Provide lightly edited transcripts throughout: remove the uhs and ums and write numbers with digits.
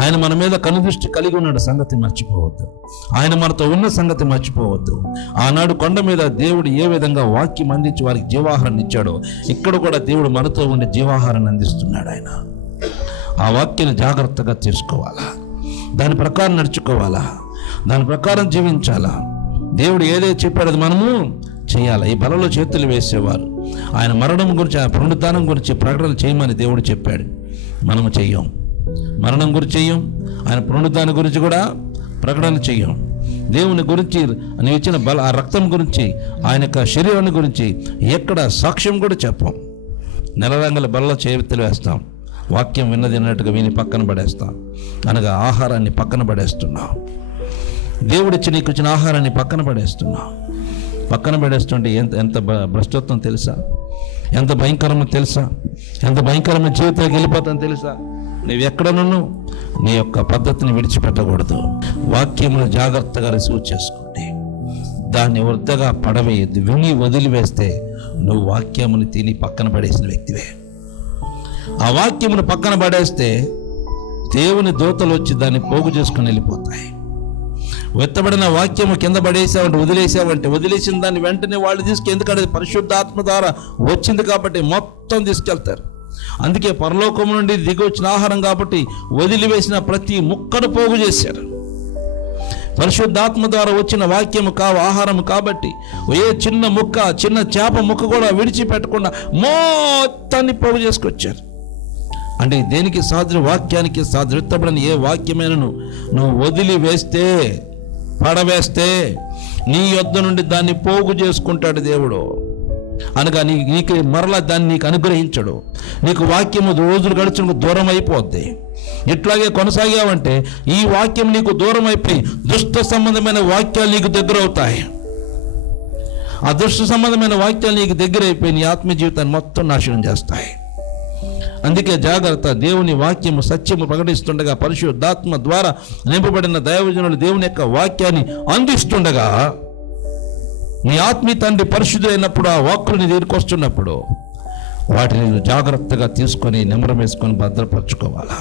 ఆయన మన మీద కనుదృష్టి కలిగి ఉన్నాడు సంగతి మర్చిపోవద్దు. ఆయన మనతో ఉన్న సంగతి మర్చిపోవద్దు. ఆనాడు కొండ మీద దేవుడు ఏ విధంగా వాక్యం అందించి వారికి జీవాహారాన్ని ఇచ్చాడో, ఇక్కడ కూడా దేవుడు మనతో ఉండే జీవాహారాన్ని అందిస్తున్నాడు. ఆయన ఆ వాక్యాన్ని జాగ్రత్తగా తీసుకోవాలా, దాని ప్రకారం నడుచుకోవాలా, దాని ప్రకారం జీవించాలా. దేవుడు ఏదైతే చెప్పాడో అది మనము చేయాలి. ఈ బలలో చేతులు వేసేవారు ఆయన మరణం గురించి, ఆయన పునరుద్ధానం గురించి ప్రకటన చేయమని దేవుడు చెప్పాడు. మనము చెయ్యం. మరణం గురించి చెయ్యం, ఆయన పునరుద్ధానం గురించి కూడా ప్రకటన చెయ్యం. దేవుని గురించి, నీవు ఇచ్చిన ఆ రక్తం గురించి, ఆయన యొక్క శరీరాన్ని గురించి ఎక్కడ సాక్ష్యం కూడా చెప్పం. నెలరంగల బలలో చేతులు వేస్తాం, వాక్యం విన్నది అన్నట్టుగా విని పక్కన పడేస్తాం. అనగా ఆహారాన్ని పక్కన పడేస్తున్నాం. దేవుడిచ్చి నీకు ఇచ్చిన ఆహారాన్ని పక్కన పడేస్తున్నాం. పక్కన పడేస్తుంటే ఎంత భ్రష్టత్వం తెలుసా, ఎంత భయంకరమో తెలుసా, ఎంత భయంకరమైన జీవితానికి వెళ్ళిపోతాను తెలుసా. నువ్వు ఎక్కడనూ నీ యొక్క పద్ధతిని విడిచిపెట్టకూడదు. వాక్యమును జాగ్రత్తగా రిసీవ్ చేసుకోండి, దాన్ని వృద్ధగా పడవేయద్దు. విని వదిలివేస్తే నువ్వు వాక్యమును తిని పక్కన పడేసిన వ్యక్తివే. ఆ వాక్యమును పక్కన పడేస్తే దేవుని దూతలు వచ్చి దాన్ని పోగు చేసుకుని వెళ్ళిపోతాయి. వెత్తబడిన వాక్యము కింద పడేసావంటే, వదిలేసావంటే, వదిలేసిన దాన్ని వెంటనే వాళ్ళు ఎందుకంటే పరిశుద్ధాత్మ ద్వారా వచ్చింది కాబట్టి మొత్తం తీసుకెళ్తారు. అందుకే పరలోకం నుండి దిగి వచ్చిన ఆహారం కాబట్టి వదిలివేసిన ప్రతి ముక్కను పోగు చేశారు. పరిశుద్ధాత్మ ద్వారా వచ్చిన వాక్యము ఆహారం కాబట్టి ఏ చిన్న ముక్క, చిన్న చేప ముక్క కూడా విడిచిపెట్టకుండా మొత్తాన్ని పోగు చేసుకొచ్చారు. అంటే దేనికి సాధ్యం? వాక్యానికి సాధ్యం. ఎత్తబడిన ఏ వాక్యమైనను నువ్వు వదిలివేస్తే, పడవేస్తే నీ యొద్ద నుండి దాన్ని పోగు చేసుకుంటాడు దేవుడు. అనగా నీకు మరలా దాన్ని నీకు అనుగ్రహించడు. నీకు వాక్యము రోజులు గడుచుకు దూరం అయిపోద్ది. ఇట్లాగే కొనసాగావంటే ఈ వాక్యం నీకు దూరం అయిపోయి దుష్ట సంబంధమైన వాక్యాలు నీకు దగ్గర అవుతాయి. ఆ దుష్ట సంబంధమైన వాక్యాలు నీకు దగ్గర అయిపోయి నీ ఆత్మీయ జీవితాన్ని మొత్తం నాశనం చేస్తాయి. అందుకే జాగ్రత్త. దేవుని వాక్యము సత్యము ప్రకటిస్తుండగా, పరిశుద్ధాత్మ ద్వారా నింపబడిన దైవజనులు దేవుని యొక్క వాక్యాన్ని అందిస్తుండగా, నీ ఆత్మీయ తండ్రి పరిశుద్ధులైనప్పుడు ఆ వాక్కులు నీ దగ్గరికి వస్తున్నప్పుడు వాటిని జాగ్రత్తగా తీసుకొని నిమ్మరం వేసుకొని భద్రపరచుకోవాలా.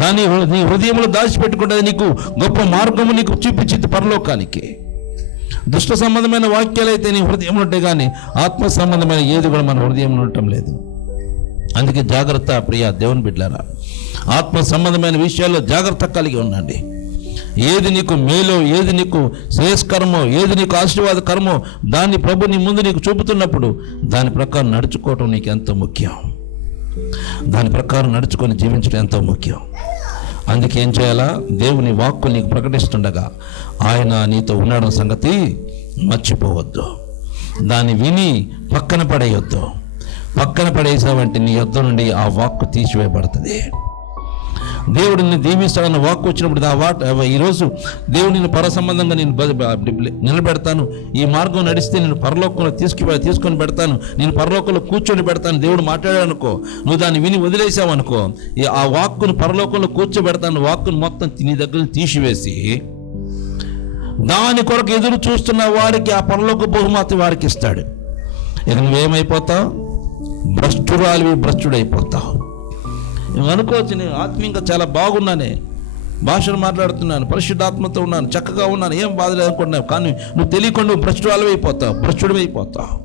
దాన్ని నీ హృదయంలో దాచిపెట్టుకుంటే నీకు గొప్ప మార్గము నీకు చూపించింది పరలోకానికి. దుష్ట సంబంధమైన వాక్యాలు అయితే నీ హృదయంలో ఉంటే కానీ ఆత్మ సంబంధమైన ఏది కూడా మన హృదయంలో ఉండటం లేదు. అందుకే జాగ్రత్త ప్రియ దేవుని బిడ్డలారా, ఆత్మ సంబంధమైన విషయాల్లో జాగ్రత్త కలిగి ఉండండి. ఏది నీకు మేలో, ఏది నీకు శ్రేయస్కరమో, ఏది నీకు ఆశీర్వాదకరమో దాన్ని ప్రభు నీ ముందు నీకు చూపుతున్నప్పుడు దాని ప్రకారం నడుచుకోవటం నీకు ఎంతో ముఖ్యం. దాని ప్రకారం నడుచుకొని జీవించడం ఎంతో ముఖ్యం. అందుకే ఏం చేయాలా? దేవుని వాక్కు నీకు ప్రకటిస్తుండగా ఆయన నీతో ఉన్నాడన్న సంగతి మర్చిపోవద్దు. దాన్ని విని పక్కన పడేయొద్దు. పక్కన పడేసావంటే నీ యొద్ద నుండి ఆ వాక్కు తీసివేయబడుతుంది. దేవుడిని దీవిస్తాడన్న వాక్కు వచ్చినప్పుడు ఈరోజు దేవుడిని పర సంబంధంగా నేను నిలబెడతాను, ఈ మార్గం నడిస్తే నేను పరలోకంలో తీసుకొని పెడతాను, నేను పరలోకంలో కూర్చొని పెడతాను దేవుడు మాట్లాడానుకో, నువ్వు దాన్ని విని వదిలేసావనుకో, ఆ వాక్కును పరలోకంలో కూర్చోబెడతాను వాక్కును మొత్తం నీ దగ్గర తీసివేసి దాని కొరకు ఎదురు చూస్తున్న వారికి ఆ పరలోక బహుమతి వారికి ఇస్తాడు. ఇక నువ్వేమైపోతావు? భ్రష్టుడైపోతావు. నువ్వు అనుకోవచ్చు, నేను ఆత్మీయంగా చాలా బాగున్నానే, భాషను మాట్లాడుతున్నాను, పరిశుద్ధాత్మతో ఉన్నాను, చక్కగా ఉన్నాను, ఏం బాధ లేదనుకుంటున్నావు. కానీ నువ్వు తెలియకుండా భ్రష్టుడైపోతావు.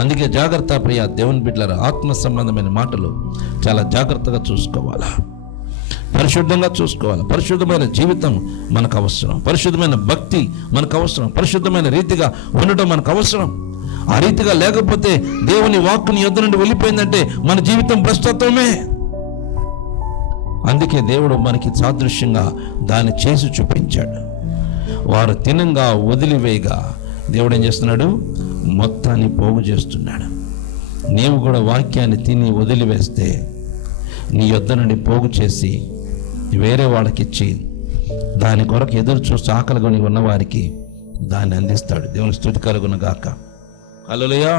అందుకే జాగ్రత్త ప్రియ దేవుని బిడ్డలారా, ఆత్మ సంబంధమైన మాటలు చాలా జాగ్రత్తగా చూసుకోవాలా, పరిశుద్ధంగా చూసుకోవాలి. పరిశుద్ధమైన జీవితం మనకు అవసరం, పరిశుద్ధమైన భక్తి మనకు అవసరం, పరిశుద్ధమైన రీతిగా ఉండటం మనకు అవసరం. ఆ రీతిగా లేకపోతే దేవుని వాక్కుని యొద్ద నుండి వెళ్ళిపోయిందంటే మన జీవితం భ్రష్టత్వమే. అందుకే దేవుడు మనకి సాదృశ్యంగా దాన్ని చేసి చూపించాడు. వారు తినంగా వదిలివేయగా దేవుడు ఏం చేస్తున్నాడు? మొత్తాన్ని పోగు చేస్తున్నాడు. నీవు కూడా వాక్యాన్ని తిని వదిలివేస్తే నీ యొద్ద నుండి పోగు చేసి వేరే వాళ్ళకిచ్చి దాని కొరకు ఎదురు చూసి ఆకలిగొని ఉన్నవారికి దాన్ని అందిస్తాడు. దేవుని స్తుతి కలుగును గాక. హల్లెలూయా.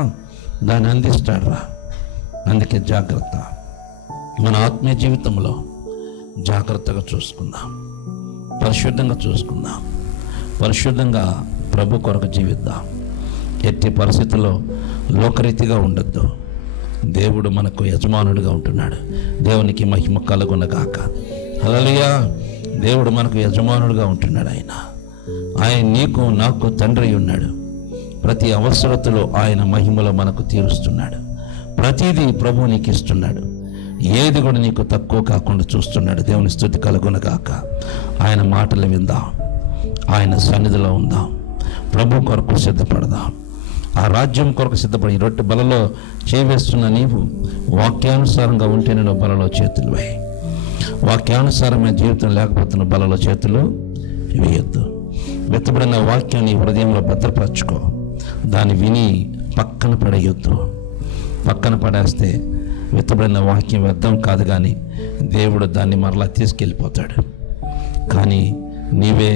దాన్ని అందిస్తాడు రా. అందుకే జాగ్రత్త. మన ఆత్మీయ జీవితంలో జాగ్రత్తగా చూసుకుందాం, పరిశుద్ధంగా చూసుకుందాం, పరిశుద్ధంగా ప్రభు కొరకు జీవిద్దాం. ఎట్టి పరిస్థితుల్లో లోకరీతిగా ఉండొద్దు, దేవుడు మనకు యజమానుడిగా ఉంటున్నాడు. దేవునికి మహిమ కలుగునగాక. హల్లెలూయా. దేవుడు మనకు యజమానుడిగా ఉంటున్నాడు. ఆయన నీకు నాకు తండ్రి ఉన్నాడు. ప్రతి అవసరతలో ఆయన మహిమలో మనకు తీరుస్తున్నాడు. ప్రతిదీ ప్రభువు నీకు ఇస్తున్నాడు. ఏది కూడా నీకు తక్కువ కాకుండా చూస్తున్నాడు. దేవుని స్తుతి కలుగునగాక. ఆయన మాటలు విందాం, ఆయన సన్నిధిలో ఉందాం, ప్రభు కొరకు సిద్ధపడదాం, ఆ రాజ్యం కొరకు సిద్ధపడి. ఈ రొట్టె బలలో చేవేస్తున్న నీవు వాక్యానుసారంగా ఉంటేనే నువ్వు బలలో చేతులు వేయి. వాక్యానుసారమైన జీవితం లేకపోతున్న బలలో చేతులు వేయొద్దు. వెత్తబడిన వాక్యం నీ హృదయంలో భద్రపరచుకో. దాన్ని విని పక్కన పడేయొద్దు. పక్కన పడేస్తే వెత్తబడిన వాక్యం వ్యర్థం కాదు, కానీ దేవుడు దాన్ని మరలా తీసుకెళ్ళిపోతాడు. కానీ నీవే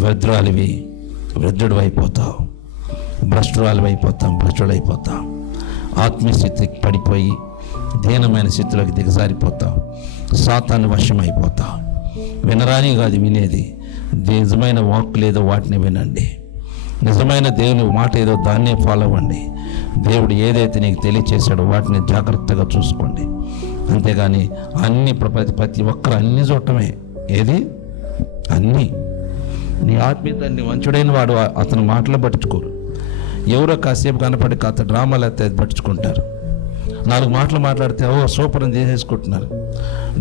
వ్యర్థురాలివి, వ్యర్థుడు అయిపోతావు, భ్రష్టుడైపోతావు. ఆత్మీయ స్థితికి పడిపోయి దీనమైన స్థితిలోకి దిగజారిపోతావు. సాతాను వశమైపోతావు. వినరాని కాదు వినేది. నిజమైన వాక్కు లేదో వాటిని వినండి. నిజమైన దేవుని మాట ఏదో దాన్నే ఫాలో అవ్వండి. దేవుడు ఏదైతే నీకు తెలియచేశాడో వాటిని జాగ్రత్తగా చూసుకోండి. అంతేగాని అన్ని ప్రతి ఒక్కరు అన్ని చూడటమే. ఏది అన్నీ నీ ఆత్మీయ తండ్రి మంచుడైన వాడు అతను మాటలు పట్టించుకోరు. ఎవరో కాసేపు కనపడి కాస్త డ్రామాలు అయితే పట్టించుకుంటారు. 4 మాటలు మాట్లాడితే సూపర్ అని చేసేసుకుంటున్నారు.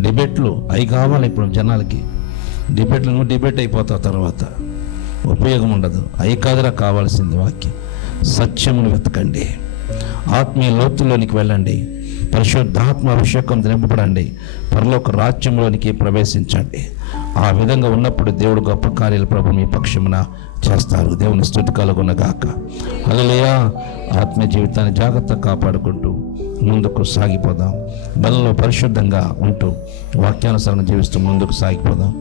డిబేట్లు అవి కావాలి ఇప్పుడు జనాలకి. డిబేట్లు నువ్వు డిబేట్ అయిపోతావు, తర్వాత ఉపయోగం ఉండదు. అవి కాదురా కావాల్సింది వాక్యం. సత్యమును వెతకండి, ఆత్మీయ లోతుల్లోనికి వెళ్ళండి, పరిశుద్ధాత్మ అభిషేకంతో నింపబడండి, పరలోక రాజ్యంలోనికి ప్రవేశించండి. ఆ విధంగా ఉన్నప్పుడు దేవుడు గొప్ప కార్యాలు ప్రభు మీ పక్షమున చేస్తారు. దేవుని స్తుతి కలుగునగాక. హల్లెలూయా. ఆత్మీయ జీవితాన్ని జాగ్రత్తగా కాపాడుకుంటూ ముందుకు సాగిపోదాం. బలంలో పరిశుద్ధంగా ఉంటూ వాక్యానుసారంగా జీవిస్తూ ముందుకు సాగిపోదాం.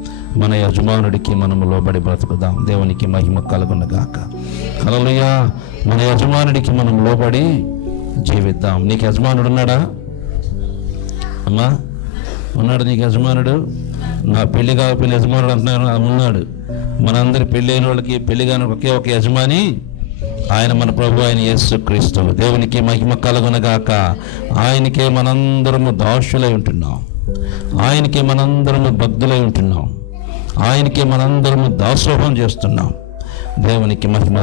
మన యజమానుడికి మనము లోబడి బ్రతుకుదాం. దేవునికి మహిమ కలుగునగాక. హల్లెలూయా. మన యజమానుడికి మనం లోబడి జీవిద్దాం. నీకు యజమానుడు ఉన్నాడా అమ్మా? ఉన్నాడు నీకు యజమానుడు? నా పెళ్లి కాకపోయిన యజమానుడు అంటున్నాను, ఉన్నాడు. మనందరి పెళ్ళి అయిన వాళ్ళకి పెళ్లి కాని ఒకే ఒక యజమాని, ఆయన మన ప్రభు అయిన యేసుక్రీస్తు. దేవునికి మహిమ కలుగునగాక. ఆయనకే మనందరము దాసులై ఉంటున్నాం, ఆయనకే మనందరము బద్ధులై ఉంటున్నాం, ఆయనకే మనందరము దాసోహం చేస్తున్నాం. దేవునికి మహిమ.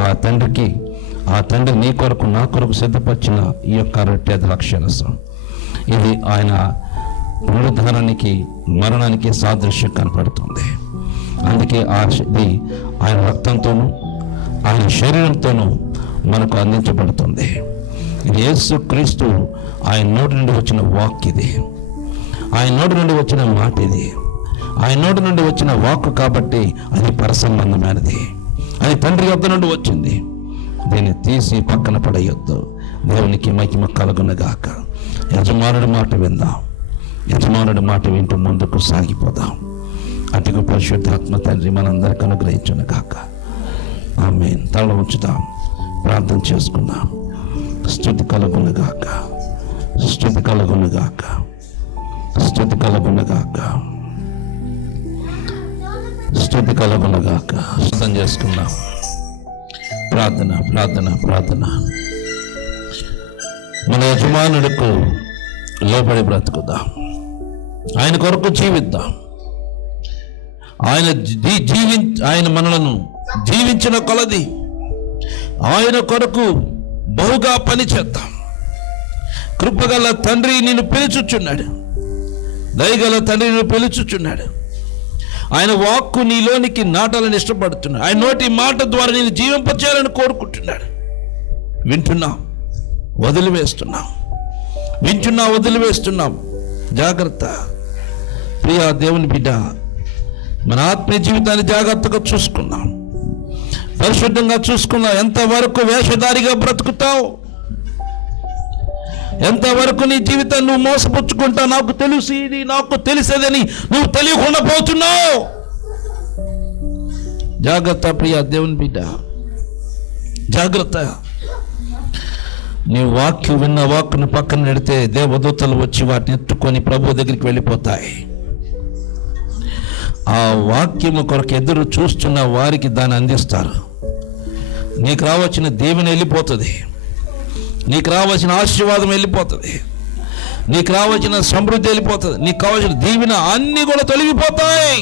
ఆ తండ్రి నీ కొరకు నా కొరకు సిద్ధపరిచిన ఈ యొక్క రొట్టె ద్రాక్షరసం, ఇది ఆయన పునరుద్ధానానికి మరణానికి సాదృశ్యం కనపడుతుంది. అందుకే ఇది ఆయన రక్తంతోనూ ఆయన శరీరంతోనూ మనకు అందించబడుతుంది. ఇది యేసుక్రీస్తు ఆయన నోటి నుండి వచ్చిన వాక్, ఇది ఆయన నోటి నుండి వచ్చిన మాట, ఇది ఆయన నోటి నుండి వచ్చిన వాక్. కాబట్టి అది పరసంబంధమైనది, అది తండ్రి యొద్ద నుండి వచ్చింది. దీన్ని తీసి పక్కన పడేయొద్దు. దేవునికి మహిమ కలుగునగాక. యజమానుడి మాట విందాం, యజమానుడి మాట వింటూ ముందుకు సాగిపోదాం. అటుకు పరిశుద్ధాత్మ తండ్రి మనందరికీ అనుగ్రహించునుగాక. ఆమేన్. తల ఉంచుదాం, ప్రార్థన చేసుకుందాం. స్తుతి కలుగునగాక, స్తుతి కలుగునగాక, స్తుతి కలుగునగాక, స్తుతి కలుగునగాక. ప్రార్థన చేసుకుందాం. ప్రార్థన ప్రార్థన ప్రార్థన. మన యజమానుడికి లోబడి బ్రతుకుదాం, ఆయన కొరకు జీవిద్దాం. ఆయన మనలను జీవించిన కొలది ఆయన కొరకు బహుగా పని చేద్దాం. కృపగల తండ్రి నిన్ను పిలుచుచున్నాడు, దయగల తండ్రి నిన్ను పిలుచుచున్నాడు. ఆయన వాక్కు నీలోనికి నాటాలని ఇష్టపడుతున్నాడు. ఆయన నోటి మాట ద్వారా నేను జీవింపచేయాలని కోరుకుంటున్నాడు. వింటున్నాం, వదిలివేస్తున్నాం, వదిలివేస్తున్నాం. జాగ్రత్త ప్రియా దేవుని బిడ్డ, మన ఆత్మీయ జీవితాన్ని జాగ్రత్తగా చూసుకుందాం, పరిశుద్ధంగా చూసుకుందాం. ఎంతవరకు వేషధారిగా బ్రతుకుతావు, ఎంతవరకు నీ జీవితాన్ని నువ్వు మోసపుచ్చుకుంటావు. నాకు తెలుసు, ఇది నాకు తెలిసేదని నువ్వు తెలియకుండా పోతున్నావు. జాగ్రత్త ప్రియా దేవుని బిడ్డ, జాగ్రత్త. నీ వాక్యం విన్న వాక్కును పక్కన నెడితే దేవదూతలు వచ్చి వాటిని ఎత్తుకొని ప్రభు దగ్గరికి వెళ్ళిపోతాయి. ఆ వాక్యము కొరకు ఎదురు చూస్తున్న వారికి దాన్ని అందిస్తారు. నీకు రావచ్చిన దీవెన వెళ్ళిపోతుంది. నీకు రావాల్సిన ఆశీర్వాదం వెళ్ళిపోతుంది, నీకు రావాల్సిన సమృద్ధి వెళ్ళిపోతుంది, నీకు కావాల్సిన దీవెన అన్నీ కూడా తొలగిపోతాయి.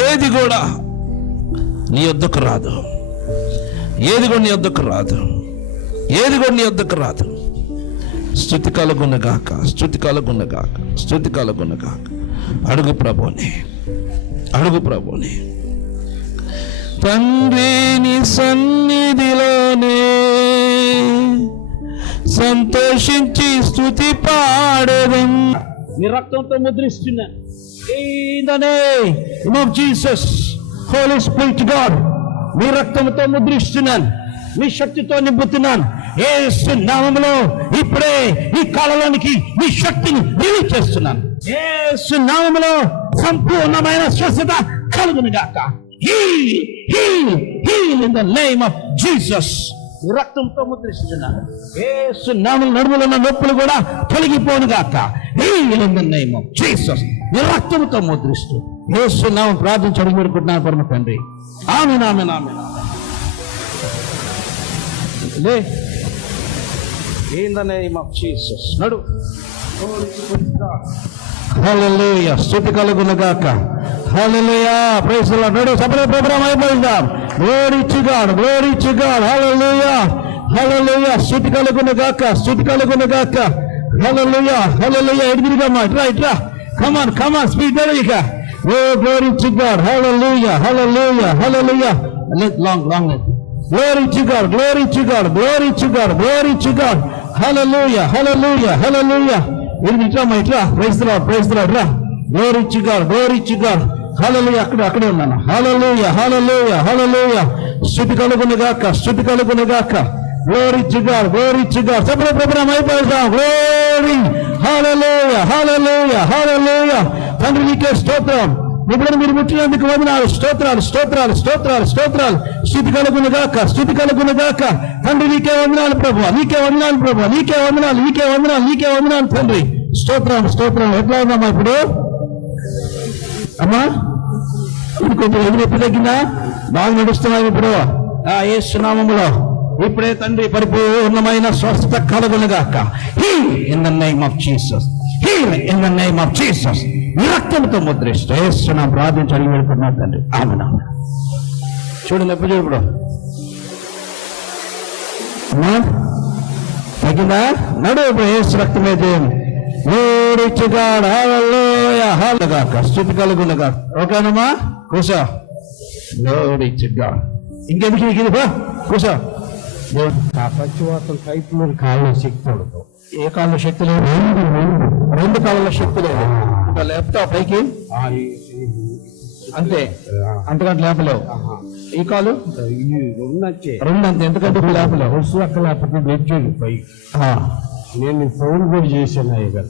ఏది కూడా నీ వద్దకు రాదు, ఏది కూడా నీ వద్దకు రాదు, ఏది కూడా నీ వద్దకు రాదు. స్తుతి కలుగునగాక, స్తుతి కలుగునగాక, స్తుతి కలుగునగాక. అడుగు ప్రభుని, అడుగు ప్రభుని. తండ్రి నీ సన్నిధిలోనే సంతోషించి స్తుతి పాడేదం. నీ రక్తంతో ముద్రిస్తున్నాను. In the name of Jesus, Holy Spirit God, నీ రక్తంతో ముద్రిస్తున్నాను, నీ శక్తితో నింపుతున్నాను. యేసు నామములో ఇప్పుడే ఈ కాలంలోనికి నీ శక్తిని రిలీజ్ చేస్తున్నాను. యేసు నామములో సంపూర్ణమైన స్వస్థత కలుగునుగాక. Heal in the name of Jesus. రక్తంతో ముద్రిస్తున్నాను. యేసు నామములో నడుములో ఉన్న నొప్పులు కూడా తొలగిపోనుగాక. Heal in the name of Jesus. రక్తంతో ముద్రిస్తూ యేసు నామములో ప్రార్థించి అడిగి వేడుకుంటున్నాను పరమ తండ్రి. ఆమేన్, ఆమేన్, ఆమేన్. In the name of Jesus. నడు. హల్లెలూయా. స్తుతి కలుగునుగాక. హల్లెలూయా. Praise the Lord. నడు. సపరేట్ ప్రోగ్రామ్ అయిపోయిందాం. Glory to God, glory to God. Hallelujah, hallelujah. స్తుతి కలుగునుగాక, స్తుతి కలుగునుగాక. Hallelujah, hallelujah. ఎడిదిరిగామా, ఇట్రా ఇట్రా. Come on, come on. Speed ఇక. Oh glory to God. Hallelujah, hallelujah, hallelujah. Long long. Glory to God, glory to God, glory to God, glory to God. Hallelujah, hallelujah, hallelujah. Itra, praise the Lord, praise the Lord. Glory to God, glory to God. Hallelujah, akkade unnanu. Hallelujah, hallelujah, hallelujah. Stuti kalugunagaka, stuti kalugunagaka. Glory to God, glory to God. Sabra program ayipodam. Glory, hallelujah, hallelujah, hallelujah. Tandri nike stotram. ఇప్పుడు మీరు ముట్టినందుకు వందనాలు, స్తోత్రాలు, స్తోత్రాలు, స్తోత్రాలు, స్తోత్రాలు. స్తుతి కలుగునుగాక, స్తుతి కలుగునుగాక. తండ్రి నీకే వందనాలు ప్రభువా, నీకే వందనాలు ప్రభువా, నీకే వందనాలు, నీకే వందనాలు, నీకే వందనాలు తండ్రి. స్తోత్రం, స్తోత్రం. ఎట్లా ఉందమ్మా ఇప్పుడు? అమ్మా ఇది కొంచెం ఎదురెప్పి తగ్గిందా? బాగా నడుస్తున్నావు ఇప్పుడు యేసు నామములో. ఇప్పుడే తండ్రి పరిపూర్ణమైన స్వస్థత కలుగునుగాక. Heal in the name of Jesus, heal in the name of Jesus. రక్తంతో ముద్రిస్తూ యేసునామములో ప్రార్థించి అడిగి వేడుకుంటున్నాను తండ్రి. ఆమేన్. చూడండి ఎప్పుడు ఇప్పుడు తగ్గిందా? నడు. ఇప్పుడు యేసు రక్తమే దేవుని. Glory to God. Hallelujah, hallelujah. స్తుతి కలుగునుగాక. ఓకేనమ్మా? కూసో. Glory to God. ఇంకెందుకు నీకు ఇది? కూసో. పచ్చివాతం టైప్ మీద కాళ్ళలో శక్తి ఉండదు. ఏ కాళ్ళలో శక్తి లేదు? రెండు కాళ్ళలో శక్తి లేదు. ఇంకా లేపుతావు పైకి అంతే, అంతకంటే లేపలేవు. ఈ కాలు రెండు అంతే, ఎందుకంటే లేపలేవు. అక్క లేకపోతే వచ్చేది పై. నేను ఫోన్ కూడా చేశాను అయ్య.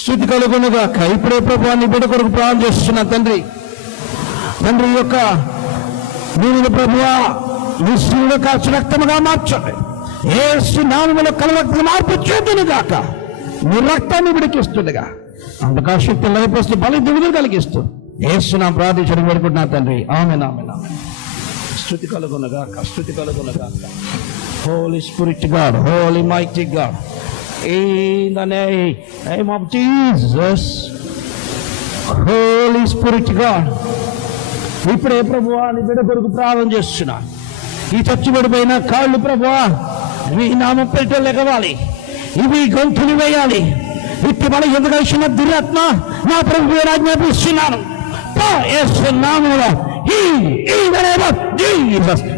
స్తుతి కలుగునుగాక. ఇప్పుడే ప్రభువాన్ని బిడ్డ కొరకు ప్రార్థన చేస్తున్నా తండ్రి. తండ్రి యొక్క నీవు ప్రభువా నిశ్చయుడు కాచి రక్తముగా మార్చండి. యేసు నామములో కలవక్త మార్పు చేతునుగాక. నీ రక్తాన్ని విడికిస్తుండగా అందుకు శక్తి లయపరుస్తూ బలి దిగులు కలిగిస్తూ యేసు నామములో ప్రార్థించి అడిగి వేడుకుంటున్నా తండ్రి. ఆమేన్, ఆమేన్, ఆమేన్. స్తుతి కలుగునుగాక, స్తుతి కలుగునుగాక. Holy spirit God, holy mighty God, in the name of Jesus. Holy spirit God, ఇప్పుడే ప్రభువా నీ బిడ్డ కొరకు ప్రార్థన చేస్తున్నా. ఈ చచ్చిబడిపోయిన కాళ్ళు ప్రభువా ఇవి నామం పేరిట లెగవాలి, ఇవి గొంతులు వేయాలి. ఇట్టి మన ఎందుకు కలిసిన దురాత్మ నా ప్రభు ఆజ్ఞాపిస్తున్నాను.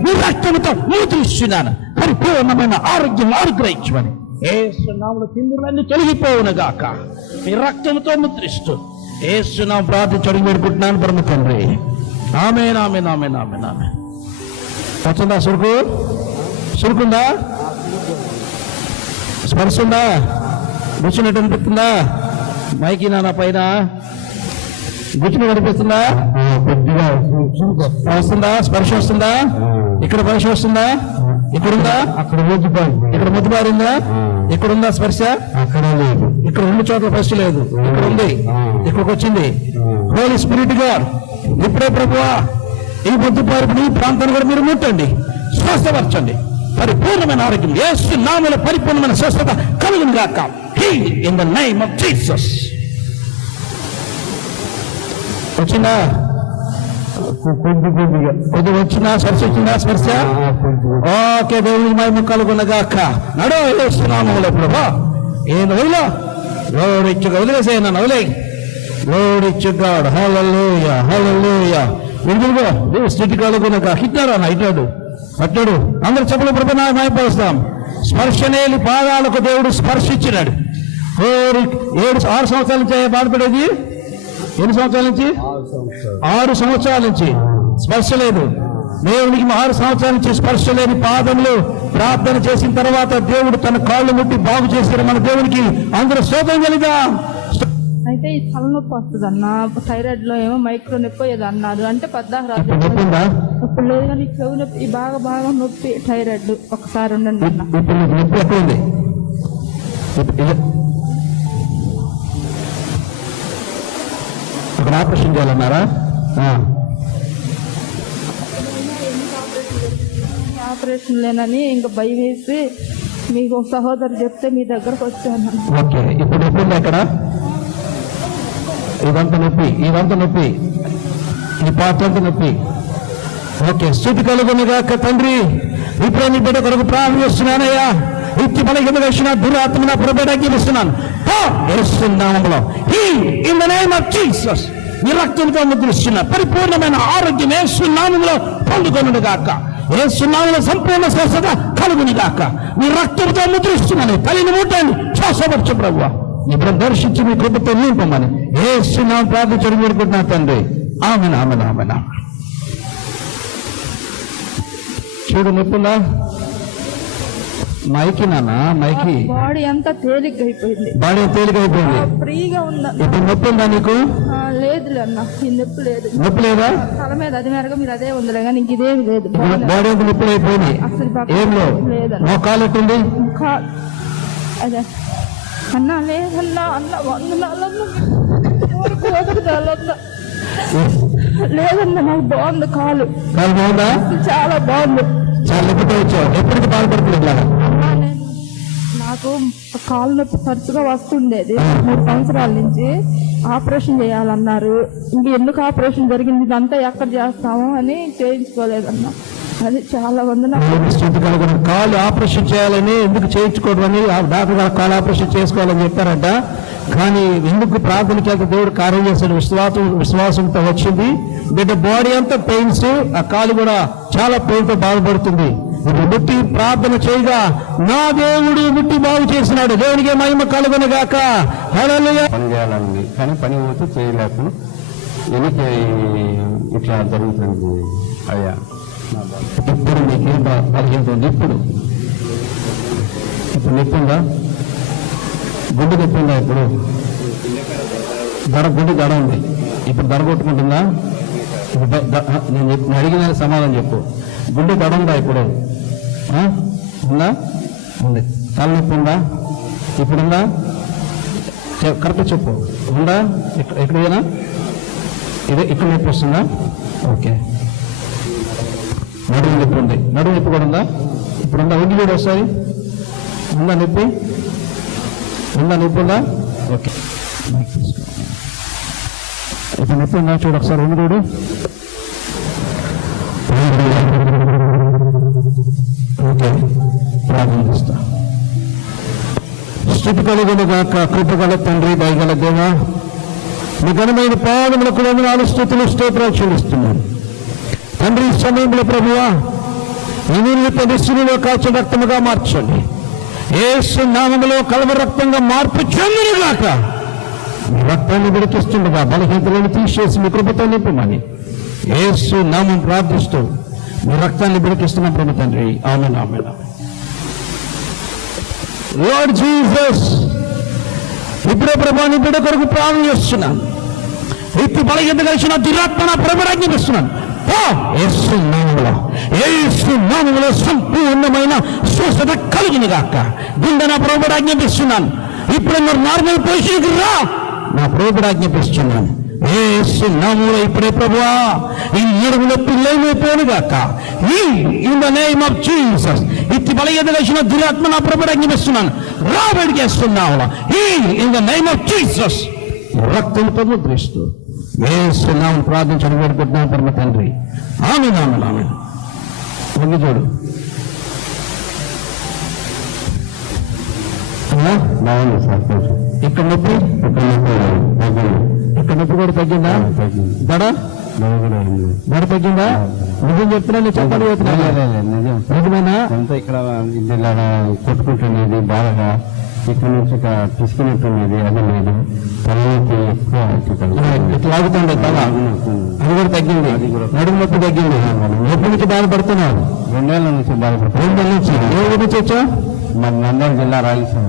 నీ రక్తంతో ముద్రిస్తున్నాను. పరిపూర్ణమైన ఆరోగ్యం అనుగ్రహించమని యేసు నామములో తిందులన్నీ తొలగిపోవునుగాక. నీ రక్తంతో ముద్రిస్తూ యేసు నామములో ప్రార్థించి అడిగి వేడుకుంటున్నాను పరమ తండ్రి. ఆమేన్, ఆమేన్, ఆమేన్, ఆమేన్, ఆమేన్. వచ్చిందా సురుకు? సురుకుందా? స్పర్శ ఉందా? గుచ్చినట్టు అనిపిస్తుందా? మైకి నాన్న పైన గుచ్చినట్టు అనిపిస్తుందా? వస్తుందా? స్పర్శ వస్తుందా? ఇక్కడ స్పర్శ వస్తుందా? ఇక్కడుందా? అక్కడ ముద్దుబారి, ఇక్కడ ముద్దుబారిందా? ఇక్కడుందా స్పర్శ? అక్కడ లేదు. ఇక్కడ రెండు చోట్ల స్పర్శ లేదు. ఇక్కడ ఉంది, ఇక్కడికి వచ్చింది. హోలీ స్పిరిట్ గాడ్, ఇప్పుడే ప్రభువా ఈ ముద్దుబారి ఈ ప్రాంతాన్ని కూడా మీరు ముట్టండి, స్వస్థపరచండి. పరిపూర్ణమైన ఆరోగ్యం, యేసు నామములో పరిపూర్ణమైన స్వస్థత కలుగును గాక. Heal in the name of Jesus. వచ్చిందా? కొద్దిగా వచ్చిందా? స్పర్శ వచ్చిందా? స్పర్శ ఓకే. దేవుని మహిమ కలుగును గాక. నడో యేసు నామములో ప్రభా. ఏం వదిలో లోడిచ్చుగా వదిలేసే, నన్ను వదిలేయి. లోడిచ్చుగాడు. హల్లెలూయా, హల్లెలూయా. విడుదలగా దేవుడు స్థితి కలుగునగా. హిట్టారా నా ఇట్టాడు అట్టాడు. అందరు చెప్పలు ప్రభు మైపరుస్తాం. స్పర్శనేలి పాదాలకు దేవుడు స్పర్శించినాడు. 6 సంవత్సరాల నుంచి బాధపడేది. ఎన్ని సంవత్సరాల నుంచి? 6 సంవత్సరాల నుంచి స్పర్శ లేదు. దేవునికి 6 సంవత్సరాల నుంచి స్పర్శ లేని పాదములు ప్రార్థన చేసిన తర్వాత దేవుడు తన కాళ్ళు ముట్టి బాగు చేశారు. మన దేవునికి అందరూ స్తోత్రం కలిగాం. అయితే ఈ తలనొప్పి వస్తుంది అన్న, థైరాయిడ్ లో ఏమో మైక్రో నొప్పి ఏదో అన్నారు. అంటే పద్దాకు రాదు ఇప్పుడు లేదు, కానీ చెవు నొప్పి బాగా బాగా నొప్పి థైరాయిడ్. ఒకసారి ఉండండి అన్న. అక్కడ ఆపరేషన్ చేయాలన్నారా? ఆపరేషన్ లేనని ఇంకా భయం వేసి మీకు ఒక సహోదరు చెప్తే మీ దగ్గరకు వచ్చాను. ఓకే. ఇప్పుడు ఎప్పుడు అక్కడ ఇదంతా నొప్పి, ఇదంతా నొప్పి, ఈ పాత్ర అంతా నొప్పి. ఓకే. స్థుతి కలుగునుగా తండ్రి. ఇప్పుడు నీ బిడ్డ కొరకు ప్రార్థన చేస్తున్నానయ్యా. ఇచ్చి బలహీన వేసిన దురాత్మన ప్రబేడాకిస్తున్నాను. In the name of Jesus. నీ రక్తంతో ముద్రిస్తున్నా పరిపూర్ణమైన ఆరోగ్యం యేసు నామములో పొందుకొనును గాక. యేసు నామములో సంపూర్ణ స్వస్థత కలుగును గాక. నీ రక్తంతో ముద్రిస్తున్నాను. తల్లిని ముట్టండి, శ్వాసపరచు ప్రభువా. ఇప్పుడు దర్శించి మీ కృపతో నింపమని యేసు నామములో ప్రార్థించడం వేడుకుంటున్నా తండ్రి. ఆమేన్, ఆమేన్, ఆమేన్. చూడు నొప్పులా మైకి నాన్న, మైకి బాడీ అంతా తేలిక అయిపోయింది. బాడీ తేలిక అయిపోయింది, ఫ్రీగా ఉందా? ఇప్పుడు నొప్పి ఉందా నీకు? లేదు అన్న, ఈ నొప్పి లేదు. నొప్పి లేదా? తల మీద అది మేరగా మీరు అదే ఉందిలే, కానీ ఇంక ఇదేమి లేదు. బాడీ అంతా నొప్పి అయిపోయింది. ఏం లేదు. కాలు ఎట్టుంది? అదే అన్నా లేదన్నా, అన్న 100 లేదన్నా, నాకు బాగుంది కాలు. కాలు బాగుందా? చాలా బాగుంది. చాలా ఎప్పుడు వచ్చావు? ఎప్పటికి బాధపడుతుంది? నాకు కాలు నొప్పి తరచుగా వస్తుండేది. 3 సంవత్సరాల నుంచి ఆపరేషన్ చేయాలన్నారు. ఇంక ఎందుకు ఆపరేషన్ జరిగింది, ఇదంతా ఎక్కడ చేస్తాము అని చేయించుకోలేదన్నా. అది చాలా మంది కాలు ఆపరేషన్ చేయాలని ఎందుకు చేయించుకోవడం, డాక్టర్ గారు కాలు ఆపరేషన్ చేసుకోవాలని చెప్పారంట. కానీ ఎందుకు ప్రార్థనకి వెళ్తే దేవుడు కార్యం చేశాడు. విశ్వాసంతో వచ్చింది బిడ్డ. బాడీ అంతా పెయిన్స్, ఆ కాలు కూడా చాలా పెయిన్ తో బాధపడుతుంది. ఇప్పుడు ముట్టి ప్రార్థన చేయగా నా దేవుడు ముట్టి బాగు చేసినాడు. దేవునికి మహిమ కలుగునుగాక. హల్లెలూయా. పని చేయాలని కానీ పని పోతే చేయలేక వెనక్కి ఇట్లా జరుగుతుంది అయ్యా. ఇప్పుడు నీకేం కలిగింది? ఇప్పుడు నొప్పిందా? గుడ్డు నొప్పిందా? ఇప్పుడు గుడ్డు దడ ఉంది. ఇప్పుడు దడ కొట్టుకుంటుందా? నేను అడిగిన సమాధానం చెప్పు. గుడ్డు దడ ఉందా? ఇప్పుడు ఉందా? ఉంది. తలనొప్పి ఉందా? ఇప్పుడుందా? కరెక్ట్ చెప్పు. ఉందా? ఎక్కడైనా ఇక్కడ నొప్పి వస్తుందా? ఓకే. నడుము నొప్పి ఉంది. నడుము నొప్పి కూడా ఉందా? ఇప్పుడు ఉందా? ఒంటి కూడా వస్తాయి. ఉందా నొప్పి? ఉందా? నొప్పి ఉందా? ఓకే. ఇప్పుడు నొప్పి ఉందా? చూడు ఒకసారి. ఉంది చూడు. ఓకే. ప్రార్థన చేస్తా. స్తుతి కలుగునుగాక. కృపగల తండ్రి, దయగల దేవా, మీ ఘనమైన పాదములకు వందనాలు, స్తుతులు, స్తోత్రాలు చెల్లిస్తున్నాను తండ్రి. ఈ సమయంలో ప్రభువా, ఈ నీళ్ళు తండ్రి శిలువలో కాచిన రక్తముగా మార్చండి. యేసు నామములో కలవరి రక్తంగా మార్పు చెందునుగాక. మీ రక్తాన్ని విడికిస్తుండగా బలహీనతలను తీసేసి మీ కృపతో నింపమని యేసు నామం ప్రార్థిస్తూ మీ రక్తాన్ని విడికిస్తున్న ప్రభు తండ్రి. ఆమేన్, ఆమేన్. లార్డ్ జీసస్, ఇప్పుడే ప్రభు నీ బిడ్డ కొరకు ప్రార్థన చేస్తున్నాను. ఇప్పుడు బలహీనత కలిసిన దురాత్మన ప్రభుత్వం యేసు నామములో సంపూర్ణమైన స్వస్థత కలుగునుగాక. గుండె నా ప్రభువుడు ఆజ్ఞాపిస్తున్నాను. ఇప్పుడు మీరు నార్మల్ పొజిషన్కి రా. నా ప్రభువుడు ఆజ్ఞాపిస్తున్నాను. యేసు నామములో ఇప్పుడే ప్రభువా ఈ నడుము నొప్పి లేకపోనుగాక in the name of Jesus. ఇట్టి బలహీనమైన దురాత్మ నా ప్రభువుని ఆజ్ఞాపిస్తున్నాను, రాబడికి వేస్తున్నాను in the name of Jesus. రక్తంతో ముద్రిస్తూ యేసు నామములో ప్రార్థించడం వేడుకుంటున్నాను పరమ తండ్రి. ఆమేన్ ఆమేన్ ఆమేన్. వంగి చూడు. బాగుంది సార్ కొంచెం. ఇక్కడ నొప్పి ఇక్కడ నొప్పి కూడా తగ్గిందా? దడ దడ తగ్గిందా? నిజం చెప్తున్నా నేను చెప్పాలి నిజం నిజమేనా? అంతా ఇక్కడ ఇలా కొట్టుకుంటున్నది బాగా, ఇక్కడ నుంచి ఇక తీసుకున్నట్టున్నది, అది లేదు. తలనొప్పి ఎక్కువ ఇట్లా లాగుతుండే తల, అది కూడా తగ్గింది. నడుము నొప్పి తగ్గింది. నొప్పి నుంచి బాధపడుతున్నావు? 2 నెలల నుంచి బాధపడుతుంది. 2 నెలల నుంచి. ఏ ఊరు నుంచి వచ్చావు? మన నంద్యాల జిల్లా రాయలసీమ.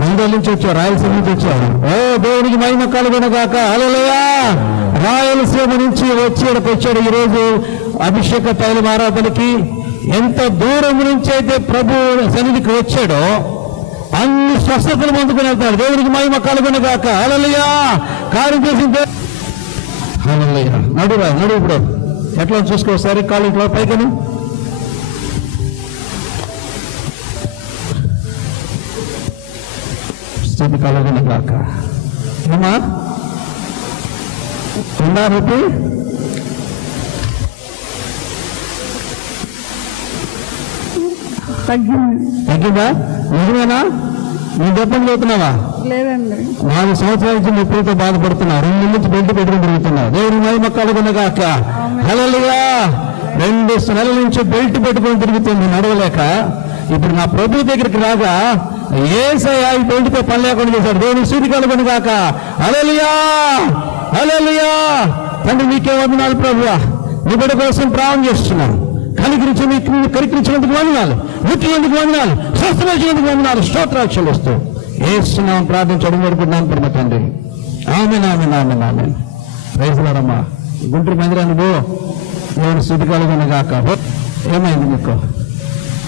నంద్యాల నుంచి వచ్చావు, రాయలసీమ నుంచి వచ్చావు. ఓ దేవునికి మహిమ కలుగునగాక. హల్లెలూయా. రాయలసీమ నుంచి వచ్చాడు ఈరోజు అభిషేక తైలం ఆరాధనకి. ఎంత దూరం నుంచి అయితే ప్రభు సన్నిధికి వచ్చాడో అన్ని స్వస్థతలు పొందుకుని వెళ్తాడు. దేవునికి మహిమ కలుగునగాక. హల్లెలూయా. కార్యం చేసిందే. హల్లెలూయా. నడురా నడు. ఇప్పుడు ఎట్లా చూసుకో ఒకసారి, కాలు ఇట్లా పైకను. స్థితి కలుగునగాక. ఏమా ఉందా నొప్పి? తగ్గిందా? నిజమేనా? నీ దెబ్బలు చదువుతున్నావా? లేదండి. 4 సంవత్సరాల నుంచి నొప్పితో బాధపడుతున్నావు. 2 నెలల నుంచి బెల్ట్ పెట్టుకుని తిరుగుతున్నావు. దేవుని మహిమ కలుగునగాక. హల్లెలూయా. 2 నెలల నుంచి బెల్ట్ పెట్టుకుని తిరుగుతుంది నడవలేక. ఇప్పుడు నా ప్రభు దగ్గరికి రాగా యేసయ్య ఈ బెల్ట్తో పని లేకుండా చేశాడు. దేవుని స్థుతి కలుగునగాక. హల్లెలూయా. హల్లెలూయా. తండ్రి నీకే వందనాలు ప్రభువా. నీ బిడ్డ కోసం ప్రార్థన చేస్తున్నాను. కరికరించినందుకు వందనాలు, ముట్టినందుకు వందనాలు, స్వస్థపరిచినందుకు వందనాలు, స్తోత్రాలు చెల్లిస్తూ యేసునామములో ప్రార్థించడం వేడుకుంటున్నాను పరమ తండ్రి. ఆమేన్ ఆమేన్ ఆమేన్ ఆమేన్. ప్రైజ్ లార్డ్ అమ్మా. గుంటూరు మందిరాన్ని పో. దేవుని స్తుతి కలుగునగాక. ఏమైంది మీకు?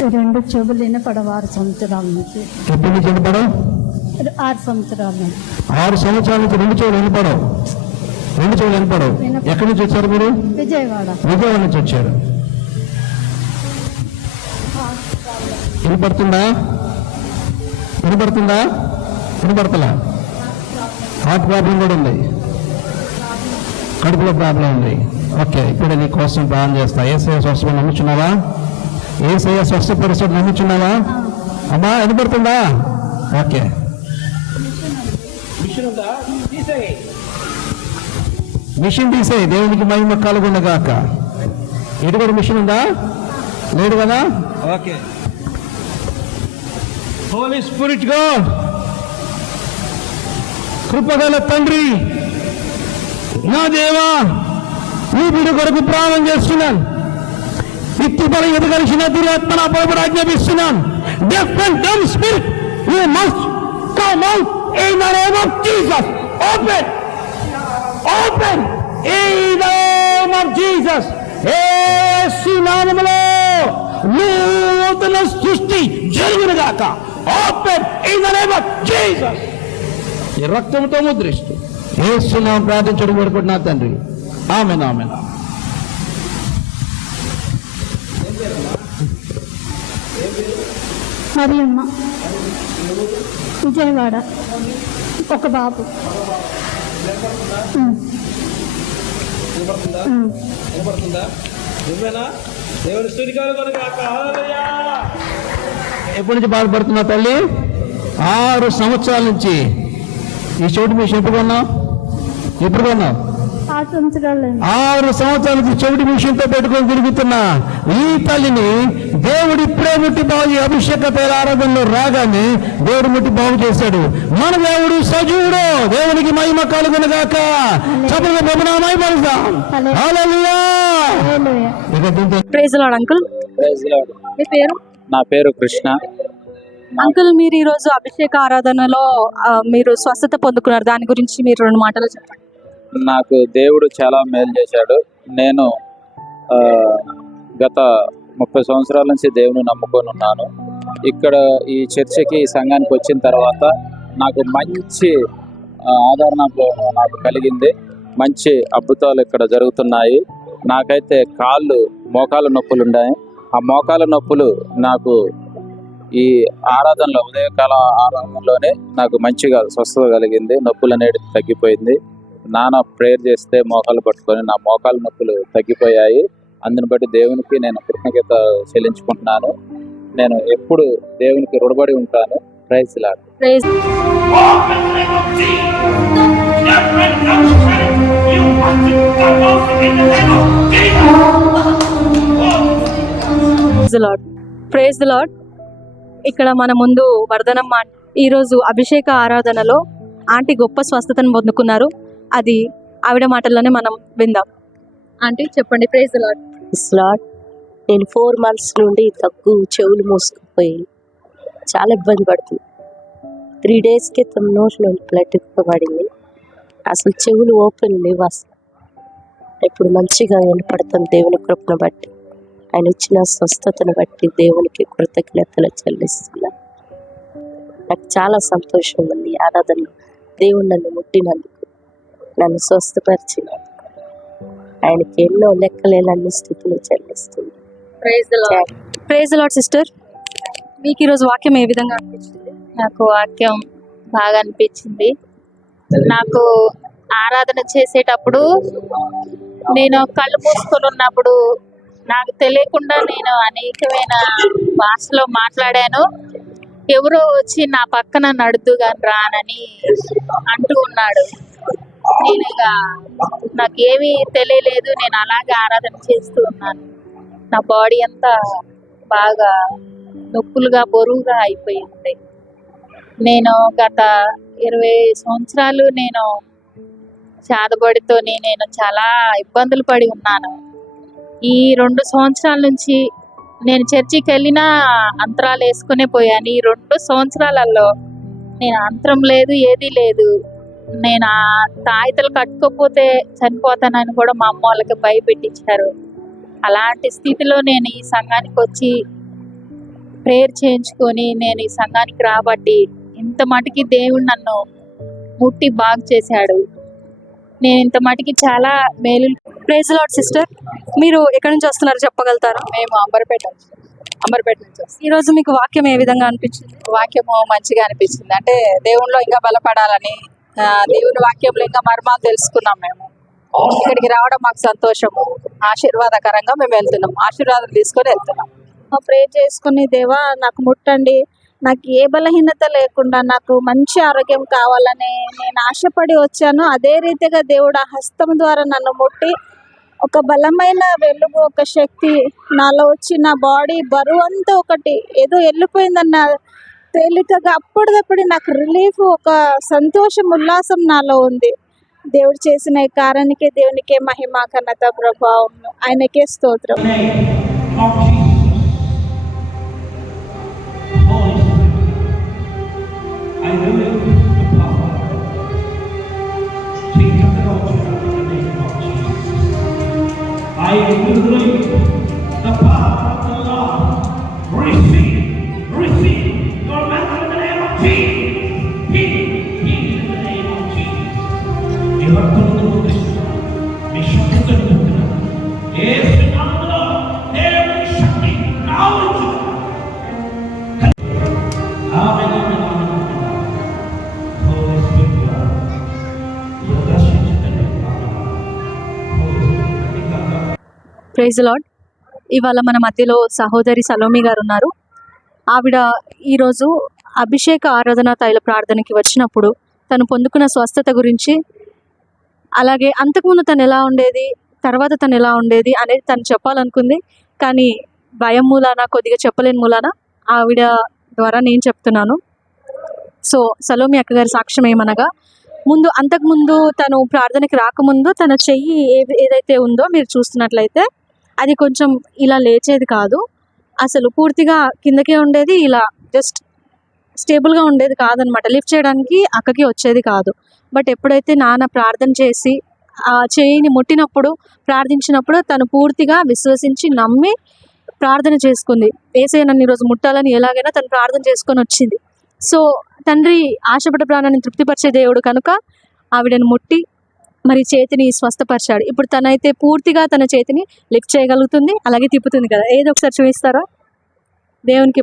2 చెవులు వినపడవు 6 సంవత్సరాల నుంచి. ఎప్పటి నుంచి వినపడవు? 6 సంవత్సరాల నుంచి. 6 సంవత్సరాల నుంచి 2 చెవులు వినపడవు. 2 చెవులు వినపడవు. ఎక్కడి నుంచి వచ్చారు మీరు? విజయవాడ. విజయవాడ నుంచి వచ్చారు. వినపడుతుందా? వినపడుతుందా? వినపడతలా? హార్ట్ ప్రాబ్లం కూడా ఉంది, కడుపులో ప్రాబ్లం ఉంది. ఓకే, ఇప్పుడు నీ కోసం ప్రార్థన చేస్తా. యేసయ్య స్వస్థపడి నమ్ముచున్నావా? యేసయ్య స్వస్థపరుస్తాడు నమ్ముచున్నావా? అమ్మా వినపడుతుందా? ఓకే. మిషన్ తీసేయి. దేవునికి మహిమ కలుగునగాక. ఇటు కూడా మిషన్ ఉందా? లేదు కదా? ఓకే. హోలీ స్పిరిట్ గాడ్, కృపగల తండ్రి, నా దేవా, నీ బిడ్డ కొరకు ప్రార్థన చేస్తున్నాను. ఇట్టి బల ఎదగలిసిన దురాత్మ నా ప్రభువుని ఆజ్ఞాపిస్తున్నాను. Deaf and dumb spirit, you must come out in the name of Jesus. Open open in the name of Jesus. Yesu నామములో నూతన సృష్టి జరుగునుగాక. Open in the name of Jesus. ఈ రక్తంతో ముద్రిస్తూ యేసు నామములో ప్రార్థించడం వేడుకుంటున్నా తండ్రి. ఆమేన్ ఆమేన్. మరియమ్మ, విజయవాడ. ఒక బాబు. ఎప్పటి నుంచి బాధపడుతున్నా తల్లి? 6 సంవత్సరాల నుంచి. ఈ చోటు మిషన్ ఎప్పుడు కొన్నావు? ఎప్పుడు కొన్నావు? 6 సంవత్సరాలు. 6 సంవత్సరాల నుంచి చెవిటి మిషన్తో పెట్టుకొని తిరుగుతున్నా ఈ తల్లిని దేవుడు ఇప్పుడే ముట్టి బాగు, అభిషేక తైల ఆరాధనలో రాగానే దేవుడు ముట్టి బాగు చేశాడు. మన దేవుడు సజీవుడు. దేవునికి మహిమ కలుగునుగాక. చప్పగా ప్రభునామై పలుకుదాం. హల్లెలూయా. Praise Lord uncle. మీ పేరు? నా పేరు కృష్ణ. అంకుల్, మీరు ఈరోజు అభిషేక ఆరాధనలో మీరు స్వస్థత పొందుకున్నారు. దాని గురించి మీరు 2 మాటలు చెప్పండి. నాకు దేవుడు చాలా మేలు చేశాడు. నేను గత 30 సంవత్సరాల నుంచి దేవుని నమ్ముకొని ఉన్నాను. ఇక్కడ ఈ చర్చికి, ఈ సంఘానికి వచ్చిన తర్వాత నాకు మంచి ఆదరణ నాకు కలిగింది. మంచి అద్భుతాలు ఇక్కడ జరుగుతున్నాయి. నాకైతే మోకాళ్ళ నొప్పులు ఉన్నాయి. ఆ మోకాళ్ళ నొప్పులు నాకు ఈ ఆరాధనలో, ఉదయకాల ఆరాధనలోనే నాకు మంచిగా స్వస్థత కలిగింది. నొప్పులు అనేది తగ్గిపోయింది. నాన్న ప్రేయర్ చేస్తే మోకాలు పట్టుకొని నా మోకాళ్ళ నొప్పులు తగ్గిపోయాయి. అందుని బట్టి దేవునికి నేను కృతజ్ఞత చెల్లించుకుంటున్నాను. నేను ఎప్పుడు దేవునికి రుణపడి ఉంటాను. Praise Lord. Praise the Lord. Praise the Lord. ఇక్కడ మన ముందు వర్ధనమ్మ ఈరోజు అభిషేక ఆరాధనలో ఆంటీ గొప్ప స్వస్థతను పొందుకున్నారు. అది ఆవిడ మాటల్లోనే మనం విందాం. ఆంటీ చెప్పండి. Praise the lord. లార్డ్, నేను 4 months నుండి దగ్గు, చెవులు మూసుకుపోయి చాలా ఇబ్బంది పడుతుంది. 3 days క్రితం నోట్లో బ్లడ్ పడింది. అసలు చెవులు ఓపెన్ లేవు. అసలు ఇప్పుడు మంచిగా వినపడుతుంది. దేవుని కృపను బట్టి, ఆయన ఇచ్చిన స్వస్థతను బట్టి దేవునికి కృతజ్ఞతలు చెల్లిస్తున్నా. నాకు చాలా సంతోషంగా ఉంది. ఆరాధనలో దేవుడు నన్ను ముట్టినందుకు, నన్ను స్వస్థపరిచినందుకు ఆయనకి ఎన్నో లెక్కలేనన్ని స్థితులు చెల్లిస్తుంది. Praise the Lord. Praise the Lord sister. మీకు ఈరోజు వాక్యం ఏ విధంగా అనిపించింది? నాకు వాక్యం బాగా అనిపించింది. నాకు ఆరాధన చేసేటప్పుడు నేను కళ్ళు మూసుకొని ఉన్నప్పుడు నాకు తెలియకుండా నేను అనేకమైన భాషలో మాట్లాడాను. ఎవరో వచ్చి నా పక్కన నడుద్దుగాని రానని అంటూ ఉన్నాడు. నేను ఇక నాకేమీ తెలియలేదు. నేను అలాగే ఆరాధన చేస్తూ ఉన్నాను. నా బాడీ అంతా బాగా నొప్పులుగా, బరువుగా అయిపోయింది. నేను గత 20 సంవత్సరాలు నేను చాదబడితో నేను చాలా ఇబ్బందులు పడి ఉన్నాను. ఈ 2 సంవత్సరాల నుంచి నేను చర్చికి వెళ్ళినా అంతరాలు వేసుకునే పోయాను. ఈ 2 సంవత్సరాలలో నేను అంతరం లేదు, ఏదీ లేదు. నేను ఆ తాయితలు కట్టుకోకపోతే చనిపోతానని కూడా మా అమ్మ వాళ్ళకి భయపెట్టించారు. అలాంటి స్థితిలో నేను ఈ సంఘానికి వచ్చి ప్రేయర్ చేయించుకొని నేను ఈ సంఘానికి రాబట్టి ఇంత మటుకి దేవుడు నన్ను ముట్టి బాగు చేశాడు. నేను ఇంత మటుకి చాలా మేలు. Praise the Lord sister. మీరు ఎక్కడి నుంచి వస్తున్నారో చెప్పగలుగుతారా? మేము అంబర్పేట నుంచి వస్తాం. ఈరోజు మీకు వాక్యం ఏ విధంగా అనిపించింది? వాక్యము మంచిగా అనిపించింది. అంటే దేవునిలో ఇంకా బలపడాలని, దేవుని వాక్యంలో ఇంకా మర్మాలు తెలుసుకున్నాం. మేము ఇక్కడికి రావడం మాకు సంతోషము, ఆశీర్వాదకరంగా మేము వెళ్తున్నాం. ఆశీర్వాదం తీసుకొని వెళ్తున్నాం. ప్రే చేసుకుని, దేవా నాకు ముట్టండి, నాకు ఏ బలహీనత లేకుండా నాకు మంచి ఆరోగ్యం కావాలని నేను ఆశపడి వచ్చాను. అదే రీతిగా దేవుడు ఆ హస్తం ద్వారా నన్ను ముట్టి ఒక బలమైన వెలుగు, ఒక శక్తి నాలో వచ్చి నా బాడీ బరువు అంతా ఒకటి ఏదో వెళ్ళిపోయిందన్న తేలికగా అప్పటిదప్పుడు నాకు రిలీఫ్, ఒక సంతోషం, ఉల్లాసం నాలో ఉంది. దేవుడు చేసిన ఈ కార్యానికే దేవునికే మహిమ, ఘనత, ప్రభావం, ఆయనకే స్తోత్రం. Praise the Lord. ఇవాళ మన మధ్యలో సహోదరి సలోమి గారు ఉన్నారు. ఆవిడ ఈరోజు అభిషేక ఆరాధన తైల ప్రార్థనకి వచ్చినప్పుడు తను పొందుకున్న స్వస్థత గురించి, అలాగే అంతకుముందు తను ఎలా ఉండేది, తర్వాత తను ఎలా ఉండేది అనేది తను చెప్పాలనుకుంది. కానీ భయం మూలాన, కొద్దిగా చెప్పలేని మూలాన ఆవిడ ద్వారా నేను చెప్తున్నాను. సో సలోమి అక్కగారి సాక్ష్యం ఏమనగా, అంతకుముందు తను ప్రార్థనకి రాకముందు తన చెయ్యి ఏదైతే ఉందో మీరు చూస్తున్నట్లయితే అది కొంచెం ఇలా లేచేది కాదు, అసలు పూర్తిగా కిందకే ఉండేది, ఇలా జస్ట్ స్టేబుల్గా ఉండేది కాదనమాట. లిఫ్ట్ చేయడానికి అక్కకి వచ్చేది కాదు. బట్ ఎప్పుడైతే నాన్న ప్రార్థన చేసి ఆ చేయిని ముట్టినప్పుడు, ప్రార్థించినప్పుడు తను పూర్తిగా విశ్వసించి నమ్మి ప్రార్థన చేసుకుంది. యేసయ్య నన్ను ఈరోజు ముట్టాలని ఎలాగైనా తను ప్రార్థన చేసుకొని వచ్చింది. సో తండ్రి ఆశపడ్డ ప్రాణాన్ని తృప్తిపరిచే దేవుడు కనుక ఆవిడను ముట్టి మరి చేతిని స్వస్థపరిచాడు. ఇప్పుడు తనైతే పూర్తిగా తన చేతిని లిఫ్ట్ చేయగలుగుతుంది, అలాగే తిప్పుతుంది కదా. ఏదో ఒకసారి చూపిస్తారా? దేవునికి